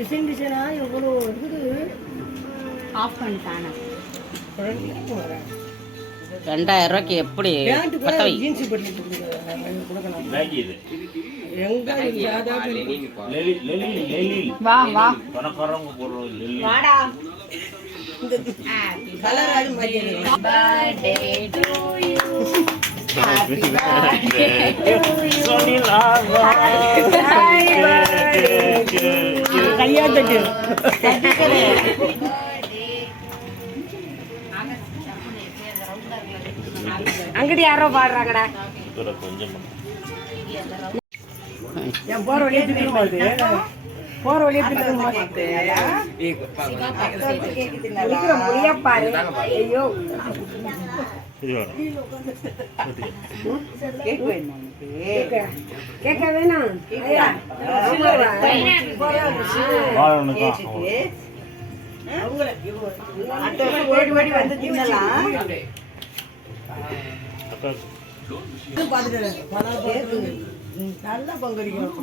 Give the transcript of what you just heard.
Design டிசைனா எவ்வளோ இருக்குது. ஆஃப் பண்ணிட்டானே 2000 ரூபாய்க்கு எப்படி ஜீன்ஸ் பட்டி கொடுக்கலாம். வா வா வாடா கலர் ஆடு மாதிரி birthday to you happy birthday கையா தட்டு அங்கடி யாரோ பாடுறாங்கடா. என் போற வழியே திட்டு போற வழியே திட்டு முடியப்பாரு. ஐயோ கேட்க வேணாம். ஓடி ஓடி வந்து தின்னலாம். நல்லா பங்கடிக்கணும்.